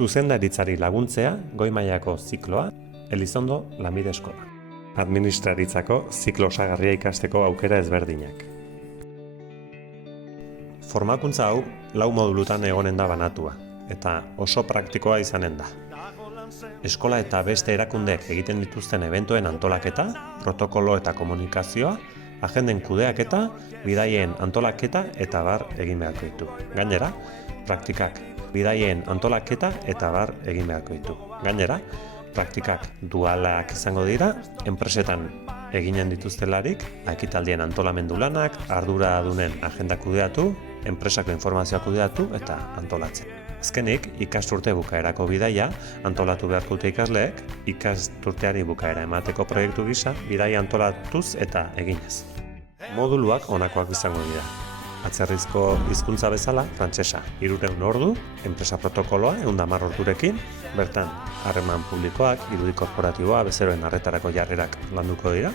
Zuzendaritzari laguntzea, goi mailako zikloa, Elizondo Lanbide Eskola. Administraritzako ziklo osagarria ikasteko aukera ezberdinak. Formakuntza hau 4 modulutan egonen da banatua, eta oso praktikoa izanen da. Eskola eta beste erakundeek egiten dituzten eventoen antolaketa, protokolo eta komunikazioa, agenden kudeaketa, bidaien antolaketa eta bar egin beharko ditu. Gainera, praktikak bidaien antolaketa eta bar egin beharko ditu. Gainera, praktikak dualak izango dira, enpresetan eginen dituztelarik, ekitaldien antolamendu lanak, arduradunen agenda kudeatu, enpresako informazioa kudeatu eta antolatzen. Azkenik, ikasturte bukaerako bidaia antolatu beharko dute ikasleek, ikasturteari bukaera emateko proiektu gisa, bidaia antolatuz eta eginez. Moduluak honakoak izango dira. Atzerrizko hizkuntza bezala, frantsesa, 300 ordu, enpresa protokoloa, 110 ordurekin, bertan harreman publikoak, irudi korporatiboa, bezeroen arretarako jarrerak landuko dira.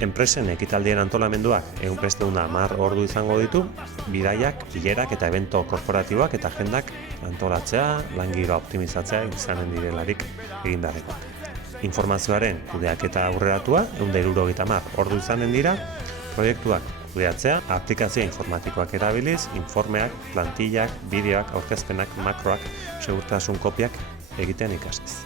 Enpresen ekitaldien antolamenduak 110 ordu izango ditu, bidaiak, bilerak eta evento korporatiboak eta agendak antolatzea, langiroa optimizatzea izanen direlarik egindarekoak. Informazioaren kudeaketa aurreratua, 170 ordu izanen dira, proiektuak kudeatzea, aplikazio informatikoak erabiliz, informeak, plantillak, bideoak, aurkezpenak, makroak, segurtasun kopiak egiten ikasiz.